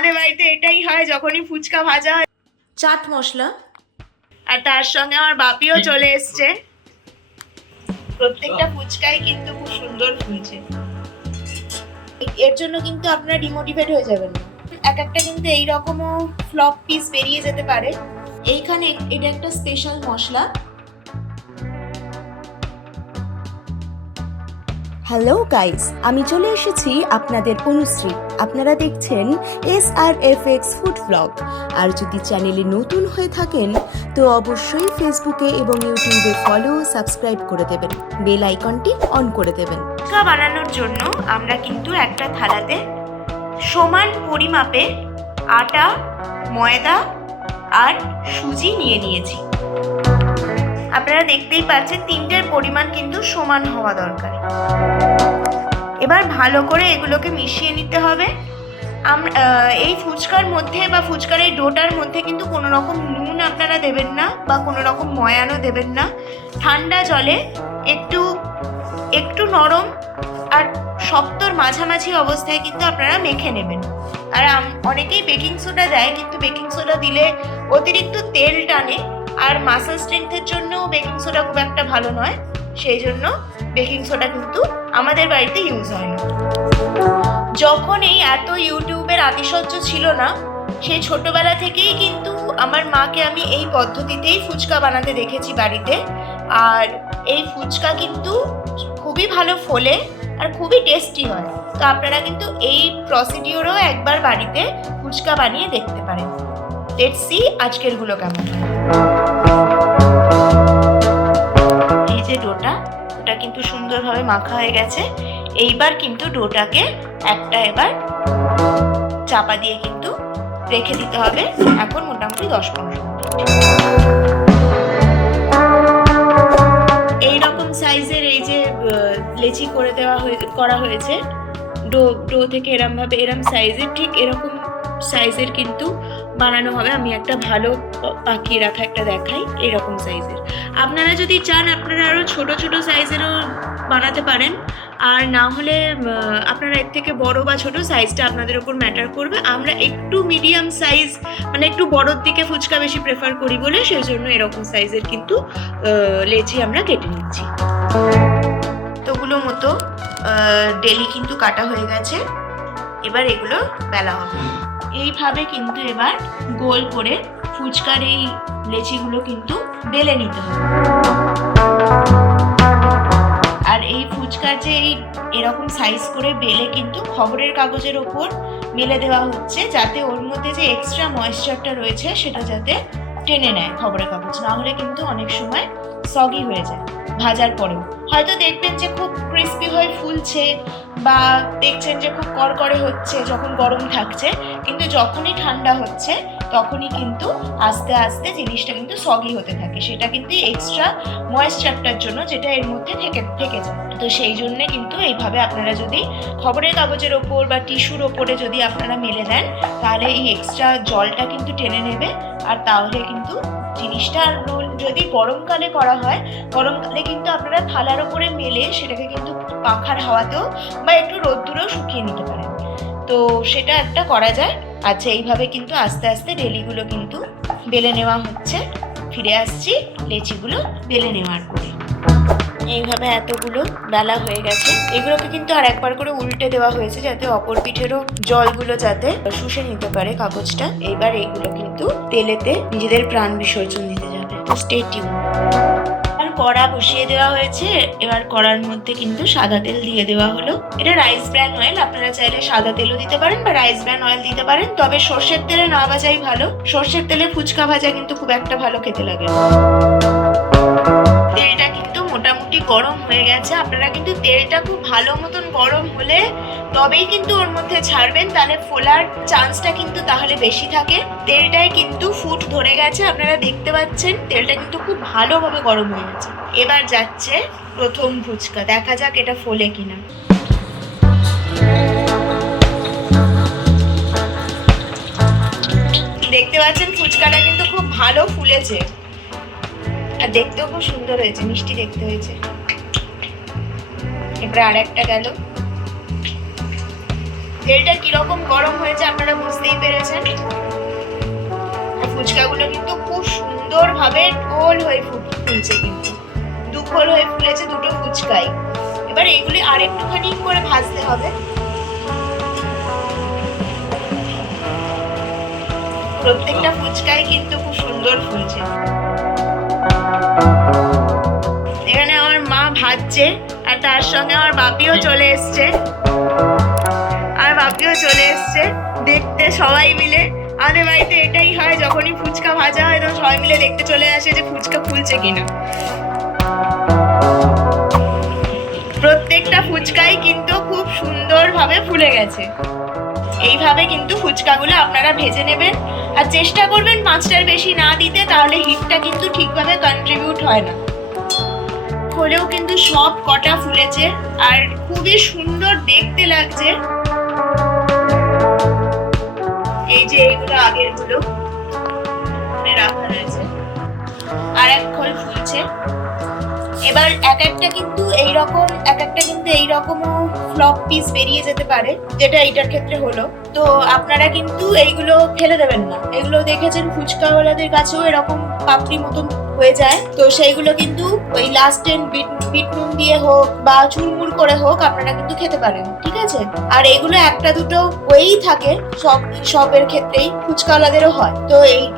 আমাদের বাড়িতে এটাই হয় যখনই ফুচকা ভাজা হয়, চাট মশলা। আর তার সঙ্গে আমার বাপিও চলে এসছে। প্রত্যেকটা ফুচকাই কিন্তু খুব সুন্দর ফুলছে। এর জন্য কিন্তু আপনারা ডিমোটিভেট হয়ে যাবেন না। এক একটা কিন্তু এইরকমও ফ্লপ পিস বেরিয়ে যেতে পারে। এইখানে এটা একটা স্পেশাল মশলা। হ্যালো গাইস, আমি চলে এসেছি আপনাদের অনুশ্রী। আপনারা দেখছেন SRFX ফুড ব্লগ। আর যদি চ্যানেলে নতুন হয়ে থাকেন তো অবশ্যই ফেসবুকে এবং ইউটিউবে ফলো সাবস্ক্রাইব করে দেবেন, বেল আইকনটি অন করে দেবেন। ফুচকা বানানোর জন্য আমরা কিন্তু একটা থালাতে সমান পরিমাপে আটা, ময়দা আর সুজি নিয়ে নিয়েছি। আপনারা দেখতেই পাচ্ছেন তিনটের পরিমাণ কিন্তু সমান হওয়া দরকার। এবার ভালো করে এগুলোকে মিশিয়ে নিতে হবে। এই ফুচকার মধ্যে বা ফুচকার এই ডোটার মধ্যে কিন্তু কোনো রকম নুন আপনারা দেবেন না বা কোনো রকম ময়ানও দেবেন না। ঠান্ডা জলে একটু নরম আর শক্তর মাঝামাঝি অবস্থায় কিন্তু আপনারা মেখে নেবেন। আর অনেকেই বেকিং সোডা দেয়, কিন্তু বেকিং সোডা দিলে অতিরিক্ত তেল টানে আর মাসেল স্ট্রেংথের জন্য বেকিং সোডা খুব একটা ভালো নয়। সেই জন্য বেকিং সোডা কিন্তু আমাদের বাড়িতে ইউজ হয় না। যখন এই এত ইউটিউবের আতিশয্য ছিল না, সেই ছোটবেলা থেকেই কিন্তু আমার মাকে আমি এই পদ্ধতিতেই ফুচকা বানাতে দেখেছি বাড়িতে। আর এই ফুচকা কিন্তু খুবই ভালো ফোলে আর খুবই টেস্টি হয়। তো আপনারা কিন্তু এই প্রসিডিওরও একবার বাড়িতে ফুচকা বানিয়ে দেখতে পারেন। লেটস সি আজকেরগুলো কেমন হয়। এই যে ডোটা, ওটা কিন্তু সুন্দরভাবে মাখা হয়ে গেছে। এইবার কিন্তু ডোটাকে এবার চাপা দিয়ে কিন্তু রেখে দিতে হবে এখন মোটামুটি 10-15 মিনিট। এইরকম সাইজের এই যে লেচি করা হয়েছে ডো থেকে এরম সাইজের, ঠিক এরকম সাইজের কিন্তু বানানো হবে। আমি একটা ভালো পাকিয়ে রাখা একটা দেখাই, এরকম সাইজের। আপনারা যদি চান আপনারা আরও ছোট ছোট সাইজেরও বানাতে পারেন, আর না হলে আপনারা এর থেকে বড় বা ছোট সাইজটা আপনাদের উপর ম্যাটার করবে। আমরা একটু মিডিয়াম সাইজ, মানে একটু বড়োর দিকে ফুচকা বেশি প্রেফার করি বলে সেই জন্য এরকম সাইজের কিন্তু লেচি আমরা কেটে নিচ্ছি। তোগুলো মতো ডেলি কিন্তু কাটা হয়ে গেছে। এবার এগুলো বেলা হবে। এইভাবে কিন্তু এবার গোল করে ফুচকার এই লেচিগুলো কিন্তু বেলে নিতে হবে। আর এই ফুচকার যে এরকম সাইজ করে বেলে কিন্তু খবরের কাগজের ওপর মেলে দেওয়া হচ্ছে, যাতে ওর মধ্যে যে এক্সট্রা ময়েশ্চারটা রয়েছে সেটা যাতে টেনে নেয় খবরের কাগজ। না হলে কিন্তু অনেক সময় সগি হয়ে যায় ভাজার পরেও। হয়তো দেখবেন যে খুব ক্রিস্পি হয়ে ফুলছে বা দেখছেন যে খুব কড়কড়ে হচ্ছে যখন গরম থাকছে, কিন্তু যখনই ঠান্ডা হচ্ছে তখনই কিন্তু আস্তে আস্তে জিনিসটা কিন্তু সগি হতে থাকে। সেটা কিন্তু এক্সট্রা ময়েশ্চারটার জন্য যেটা এর মধ্যে থেকে যায়। তো সেই জন্যে কিন্তু এইভাবে আপনারা যদি খবরের কাগজের ওপর বা টিস্যুর ওপরে যদি আপনারা মেলে দেন, তাহলে এই এক্সট্রা জলটা কিন্তু টেনে নেবে। আর তাহলে কিন্তু জিনিসটা, যদি গরমকালে করা হয়, গরমকালে কিন্তু আপনারা থালার ওপরে মেলে সেটাকে কিন্তু পাখার হাওয়াতেও বা একটু রোদ্দুরেও শুকিয়ে নিতে পারেন। তো সেটা একটা করা যায়। আচ্ছা, এইভাবে কিন্তু আস্তে আস্তে ডেলিগুলো কিন্তু বেলে নেওয়া হচ্ছে। ফিরে আসছি লেচিগুলো বেলে নেওয়ার পরে। এইভাবে এতগুলো বেলা হয়ে গেছে। এগুলোকে কিন্তু আর একবার করে উল্টে দেওয়া হয়েছে যাতে অপর পিঠেরও জলগুলো যাতে শুষে নিতে পারে কাগজটা। এইবার এইগুলো কিন্তু তেলেতে নিজেদের প্রাণ বিসর্জন দিতে যাবে। তো স্টে টিউন। আর কড়া বসিয়ে দেওয়া হয়েছে। এবার কড়ার মধ্যে কিন্তু সাদা তেল দিয়ে দেওয়া হলো। এটা রাইস ব্র্যান অয়েল, আপনারা চাইলে সাদা তেলও দিতে পারেন বা রাইস ব্র্যান অয়েল দিতে পারেন। তবে সর্ষের তেলে না ভাজাই ভালো। সর্ষের তেলে ফুচকা ভাজা কিন্তু খুব একটা ভালো খেতে লাগে না। তেলটা কিন্তু মোটামুটি গরম হয়ে গেছে। আপনারা কিন্তু তেলটা খুব ভালো মতন গরম হলে তবেই কিন্তু ওর মধ্যে ছাড়বেন, তাহলে ফোলার চান্সটা কিন্তু তাহলে বেশি থাকে। তেলটায় কিন্তু ফুট ধরে গেছে, আপনারা দেখতে পাচ্ছেন তেলটা কিন্তু খুব ভালোভাবে গরম হয়ে গেছে। এবার যাচ্ছে প্রথম ফুচকা, দেখা যাক এটা ফোলে কিনা। দেখতে পাচ্ছেন ফুচকাটা কিন্তু খুব ভালো ফুলেছে আর দেখতেও খুব সুন্দর হয়েছে, মিষ্টি দেখতে হয়েছে। এবারে আরেকটা গেল। তেলটা কিরকম গরম হয়েছে আপনারা বুঝতেই পেরে দেখেছেন, ফুচকাগুলো কিন্তু খুব সুন্দরভাবে গোল হয়ে ফুলছে, কিন্তু দুগোল হয়ে ফুলেছে দুটো ফুচকাই। এবার এগুলি আর একটুখানি করে ভাজতে হবে। প্রত্যেকটা ফুচকাই কিন্তু খুব সুন্দর ফুলছে। এখানে আমার মা ভাজছে, আর তার সঙ্গে আমার বাপিও চলে এসছে, দেখতে সবাই মিলে। আমাদের বাড়িতে এটাই হয়, যখনই ফুচকা ভাজা হয় তখন সবাই মিলে দেখতে চলে আসে যে ফুচকা ফুলছে কিনা। প্রত্যেকটা ফুচকাই কিন্তু খুব সুন্দরভাবে ফুলে গেছে। এইভাবে কিন্তু ফুচকাগুলো আপনারা ভেজে নেবেন, আর চেষ্টা করবেন 5টার বেশি না দিতে, তাহলে হিটটা কিন্তু ঠিকভাবে কন্ট্রিবিউট হয় না। হলেও কিন্তু সব কটা ফুলেছে আর খুবই সুন্দর দেখতে লাগছে। এই যে এইগুলো আগের গুলো রাখা রয়েছে, আর এক খোল ফুলছে। এবার এক একটা কিন্তু এইরকমও ফ্লপ পিস বেরিয়ে যেতে পারে, যেটা এইটার ক্ষেত্রে হলো। তো আপনারা কিন্তু এইগুলো ফেলে দেবেন না। এগুলো দেখেছেন ফুচকাওয়ালাদের কাছেও এরকম পাপড়ি মতন হয়ে যায়, তো সেইগুলো কিন্তু ওই লাস্ট টাইম বিট নুন দিয়ে হোক বা চুরমুর করে হোক আপনারা কিন্তু খেতে পারেন, ঠিক আছে? আর এগুলো একটা দুটো হয়েই থাকে সবের ক্ষেত্রেই, ফুচকাওয়ালাদেরও হয়। তো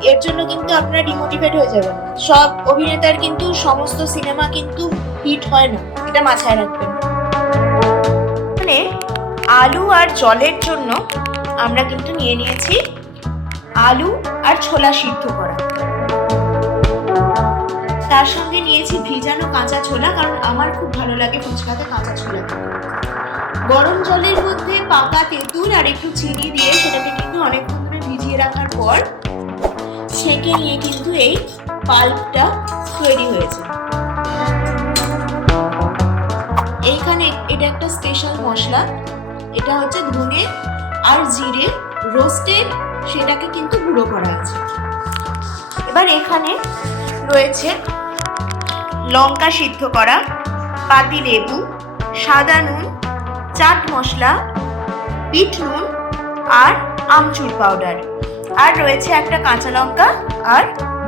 এর জন্য কিন্তু আপনারা ডিমোটিভেট হয়ে যাবেন না। সব অভিনেতার কিন্তু সমস্ত সিনেমা কিন্তু হিট হয় না, এটা মাথায় রাখবেন। মানে আলু আর জলের জন্য আমরা কিন্তু নিয়ে নিয়েছি আলু আর ছোলা সিদ্ধ করা, তার সঙ্গে নিয়েছি ভিজানো কাঁচা ছোলা, কারণ আমার খুব ভালো লাগে ফুচকাতে কাঁচা ছোলা। গরম জলের মধ্যে পাকা তেঁতুল আর একটু চিনি দিয়ে সেটাকে কিন্তু অনেকক্ষণ ধরে ভিজিয়ে রাখার পর ছেঁকে নিয়ে কিন্তু এই পাল্পটা তৈরি হয়েছে। এইখানে এটা একটা স্পেশাল মশলা, এটা হচ্ছে ধনে আর জিরে রোস্টেড, সেটাকে কিন্তু গুঁড়ো করা আছে। এবার এখানে রয়েছে লঙ্কা সিদ্ধ করা, পাতি লেবু, সাদা নুন, চাট মশলা, বিট নুন আর আমচুর পাউডার, আর রয়েছে একটা কাঁচা লঙ্কা আর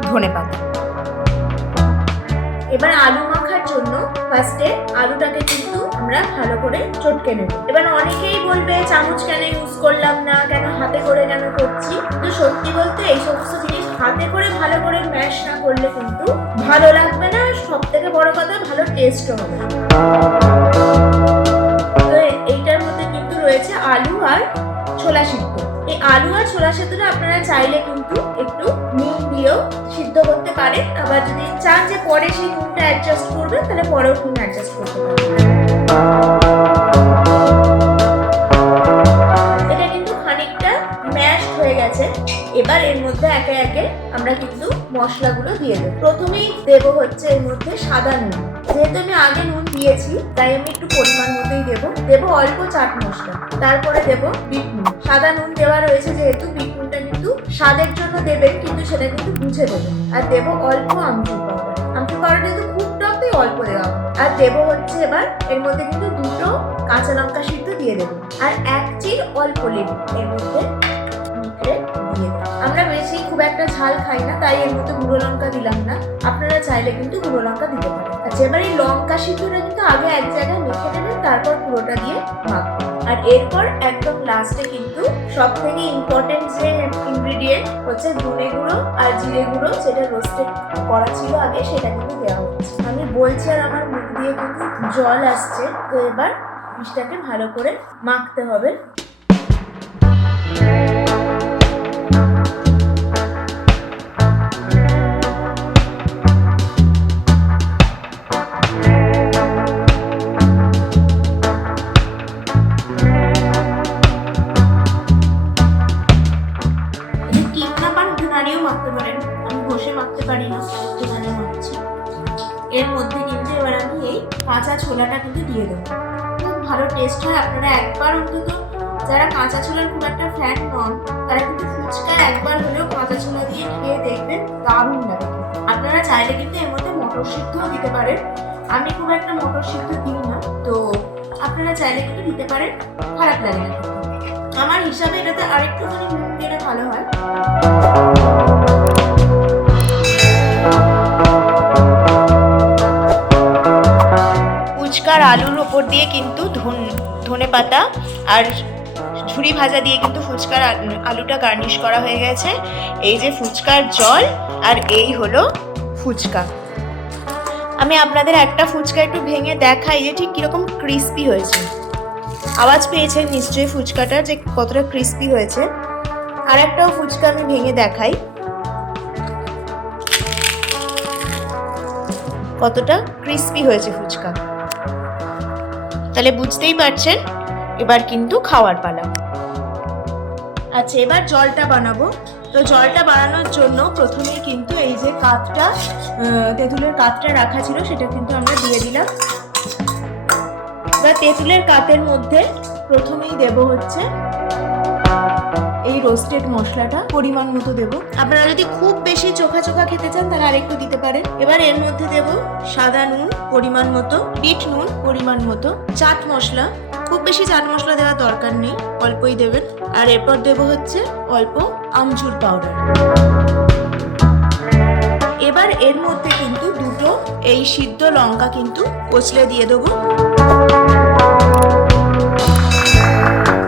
ধনেপাতা। এবার আলু মাখার জন্য ফার্স্টে আলুটাকে কিন্তু আমরা ভালো করে চটকে নেব। এবার অনেকেই বলবে চামচ কেন ইউজ করলাম না, কেন হাতে করে কেন করছি, কিন্তু সত্যি বলতে এই সমস্ত জিনিস হাতে করে ভালো করে ম্যাশ না করলে কিন্তু ভালো লাগবে না, সব থেকে বড় কথা ভালো টেস্টও হবে না। তো এইটার মধ্যে কিন্তু রয়েছে আলু আর ছোলা সিদ্ধ। এই আলু আর ছোলা সিদ্ধটা আপনারা চাইলে কিন্তু একটু নুন দিয়েও সিদ্ধ করতে পারেন, আবার যদি চান যে পরে সেই নুনটা অ্যাডজাস্ট করবেন তাহলে পরেও নুন অ্যাডজাস্ট করতে পারেন। এটা কিন্তু খানিকটা ম্যাশ হয়ে গেছে। এবার এর মধ্যে একে একে আমরা কিন্তু মশলাগুলো দিয়ে দেবো। প্রথমেই দেবো হচ্ছে এর মধ্যে সাদা নুন, যেহেতু আমি আগে নুন দিয়েছি তাই আমি একটু পরিমাণ মতোই দেবো অল্প চাট মশলা, তারপরে দেবো বিট নুন। সাদা নুন দেওয়া রয়েছে যেহেতু, বিট নুনটা কিন্তু স্বাদের জন্য দেবেন, কিন্তু সেটা কিন্তু বুঝে দেবেন। আর দেবো অল্প আমচুর পাউডার, আমচুর পাউডার কিন্তু খুব টক, তাই অল্প দেওয়া। আর দেবো হচ্ছে এবার এর মধ্যে কিন্তু দুটো কাঁচা লঙ্কা সিদ্ধ দিয়ে দেবো, আর এক চির অল্প লেবু এর মধ্যে দিয়ে দেবো। আমরা বেশি খুব একটা ঝাল খাই না, তাই এর মধ্যে গুঁড়ো লঙ্কা দিলাম না, আপনারা চাইলে কিন্তু গুঁড়ো লঙ্কা দিতে পারেন। আচ্ছা, এবার এই লঙ্কা সিদ্ধটা কিন্তু আগে এক জায়গায় মেখে নেবেন, তারপর পুরোটা দিয়ে মাখবেন। আর এরপর একদম লাস্টে কিন্তু সব থেকে ইম্পর্টেন্ট যে ইনগ্রিডিয়েন্ট হচ্ছে ধনে গুঁড়ো আর জিরে গুঁড়ো, যেটা রোস্টেড করা ছিল আগে, সেটা কিন্তু দেওয়া হচ্ছে। আমি বলছি আর আমার মুখ দিয়ে কিন্তু জল আসছে। তো এবার জিনিসটাকে ভালো করে মাখতে হবে। এর মধ্যে কিন্তু এবার আমি এই কাঁচা ছোলাটা কিন্তু দিয়ে দেবো, খুব ভালো টেস্ট হয়। আপনারা একবার অন্তত, যারা কাঁচা ছোলার খুব একটা ফ্যান নন, তারা কিন্তু ফুচকা একবার হলেও কাঁচা ছোলা দিয়ে খেয়ে দেখবেন, দারুণ লাগে। আপনারা চাইলে কিন্তু এর মধ্যে মটর সিদ্ধও দিতে পারেন, আমি খুব একটা মটর সিদ্ধ দিই না, তো আপনারা চাইলে কিন্তু দিতে পারেন, খারাপ লাগে না। আমার হিসাবে এটাতে আরেকটুখানি নুন দিলে ভালো হয়। ফুচকার আলুর ওপর দিয়ে কিন্তু ধনে পাতা আর ঝুরি ভাজা দিয়ে কিন্তু ফুচকার আলুটা গার্নিশ করা হয়ে গেছে। এই যে ফুচকার জল, আর এই হলো ফুচকা। আমি আপনাদের একটা ফুচকা একটু ভেঙে দেখাই যে ঠিক কিরকম ক্রিস্পি হয়েছে। আওয়াজ পেয়েছেন নিশ্চয়ই ফুচকাটা যে কতটা ক্রিস্পি হয়েছে। আর একটাও ফুচকা আমি ভেঙে দেখাই কতটা ক্রিস্পি হয়েছে ফুচকা, তাহলে বুঝতেই পারছেন। এবার কিন্তু খাওয়ার পালা। আচ্ছা, এবার জলটা বানাবো। তো জলটা বানানোর জন্য প্রথমেই কিন্তু এই যে কাঠটা, তেঁতুলের কাঠটা রাখা ছিল সেটা কিন্তু আমরা দিয়ে দিলাম। এবার তেঁতুলের কাঠের মধ্যে প্রথমেই দেব হচ্ছে এই রোস্টেড মশলাটা, পরিমাণ মতো দেব। আপনারা যদি খুব বেশি চোখা চোখা খেতে চান তাহলে আরেকটু দিতে পারেন। এবার এর মধ্যে দেব সাদা নুন পরিমাণ মতো, বিট নুন পরিমাণ মতো, চাট মশলা, খুব বেশি চাট মশলা দেওয়ার দরকার নেই, অল্পই দেবেন। আর এরপর দেব হচ্ছে অল্প আমচুর পাউডার। এবার এর মধ্যে কিন্তু দুটো এই সিদ্ধ লঙ্কা কিন্তু কচলে দিয়ে দেবো।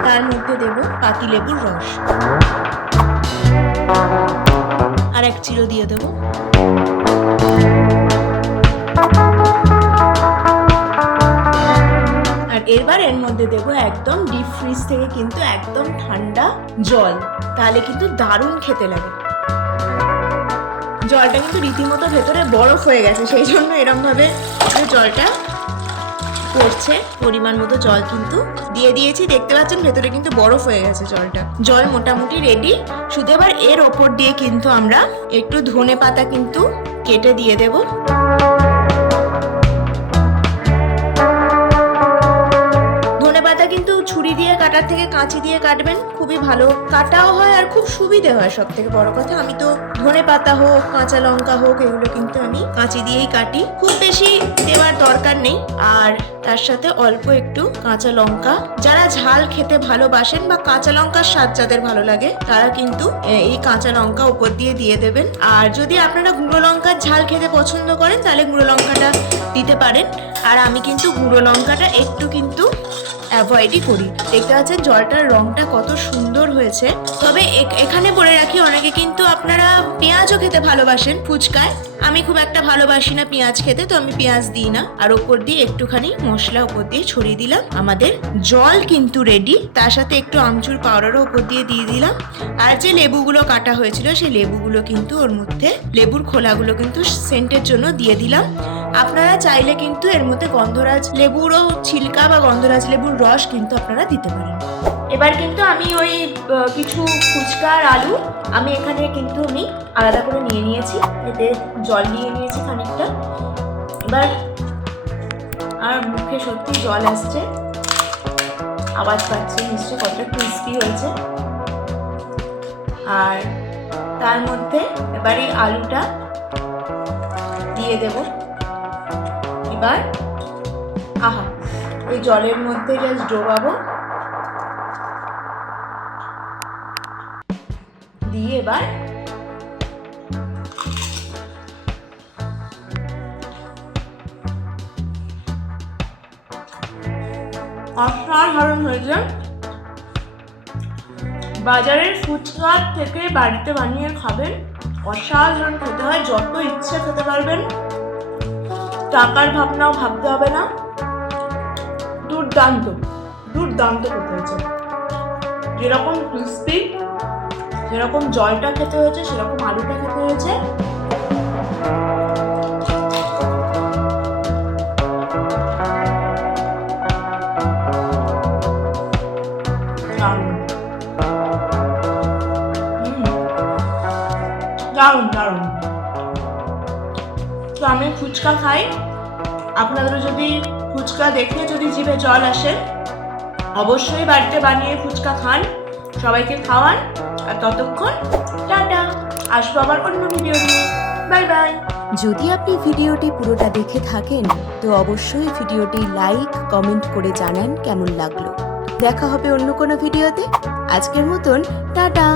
তার মধ্যে দেব পাতিলেবুর রস, আর এক চিরো দিয়ে দেব। আর এবার এর মধ্যে দেবো একদম ডিপ ফ্রিজ থেকে কিন্তু একদম ঠান্ডা জল, তাহলে কিন্তু দারুণ খেতে লাগে। জলটা কিন্তু রীতিমতো ভেতরে বরফ হয়ে গেছে, সেই জন্য এরম ভাবে জলটা পড়ছে। পরিমাণ মতো জল কিন্তু দিয়ে দিয়েছি, দেখতে পাচ্ছেন ভেতরে কিন্তু বরফ হয়ে গেছে জলটা। জল মোটামুটি রেডি। শুধু এবার এর ওপর দিয়ে কিন্তু আমরা একটু ধনে পাতা কিন্তু কেটে দিয়ে দেব। কিন্তু ছুরি দিয়ে কাটার থেকে কাঁচি দিয়ে কাটবেন, খুবই ভালো কাটাও হয় আর খুব সুবিধে হয়। সব থেকে বড় কথা, আমি তো ধনে পাতা হোক কাঁচা লঙ্কা হোক এগুলো কিন্তু আমি কাঁচি দিয়েই কাটি, খুব বেশি দেওয়ার দরকার নেই। আর তার সাথে অল্প একটু কাঁচা লঙ্কা, যারা ঝাল খেতে ভালোবাসেন বা কাঁচা লঙ্কার স্বাদ যাদের ভালো লাগে তারা কিন্তু এই কাঁচা লঙ্কা উপর দিয়ে দিয়ে দেবেন। আর যদি আপনারা গুঁড়ো লঙ্কার ঝাল খেতে পছন্দ করেন তাহলে গুঁড়ো লঙ্কাটা দিতে পারেন। আর আমি কিন্তু গুঁড়ো লঙ্কাটা একটু কিন্তু অ্যাভয়েডই করি। দেখতে পাচ্ছেন জলটার রংটা কত সুন্দর হয়েছে। তবে এখানে বলে রাখি, অনেকে কিন্তু আপনারা পেঁয়াজও খেতে ভালোবাসেন ফুচকায়। আমি খুব একটা ভালোবাসি না পেঁয়াজ খেতে, তো আমি পেঁয়াজ দিই না। আর ওপর দিয়ে একটুখানি মশলা ওপর দিয়ে ছড়িয়ে দিলাম। আমাদের জল কিন্তু রেডি, তার সাথে একটু আমচুর পাউডারও ওপর দিয়ে দিলাম। আর যে লেবুগুলো কাটা হয়েছিল সেই লেবুগুলো কিন্তু ওর মধ্যে, লেবুর খোলাগুলো কিন্তু সেন্টের জন্য দিয়ে দিলাম। আপনারা চাইলে কিন্তু এর মধ্যে গন্ধরাজ লেবুরও ছিলকা বা গন্ধরাজ লেবুর রস কিন্তু আপনারা দিতে পারেন। এবার কিন্তু আমি ওই কিছু ফুচকা আর আলু আমি এখানে কিন্তু আমি আলাদা করে নিয়ে নিয়েছি, এতে জল নিয়ে নিয়েছি খানিকটা। এবার আর মুখে সত্যি জল আসছে, আওয়াজ পাচ্ছে নিশ্চয়ই কতটা ক্রিস্পি হয়েছে। আর তার মধ্যে এবার এই আলুটা দিয়ে দেব। এবার আহা, এই জলের মধ্যে জাস্ট ডোবাবো, দিয়ে এবার অসাধারণ হয়েছে। বাজারের ফুচকা থেকে বাড়িতে বানিয়ে খাবেন, অসাধারণ খেতে হয়। যত ইচ্ছে খেতে পারবেন, টাকার ভাবনাও ভাবতে হবে না। দুর্দান্ত দুর্দান্ত খেতে হয়েছে। যেরকম ক্রিস্পি, যেরকম জলটা খেতে হয়েছে, সেরকম আলুটা খেতে হয়েছে। দারুণ দারুণ। তো আমি ফুচকা খাই, আপনাদেরও যদি ফুচকা দেখে যদি জিভে জল আসে, অবশ্যই বাড়িতে বানিয়ে ফুচকা খান, সবাইকে খাওয়ান। আর ততক্ষণ টাটা, আসবো আবার অন্য ভিডিও নিয়ে। Bye bye. যদি আপনি ভিডিওটি পুরোটা দেখে থাকেন তো অবশ্যই ভিডিওটি লাইক কমেন্ট করে জানান কেমন লাগলো। দেখা হবে অন্য কোনো ভিডিওতে। আজকের মতন টাটা।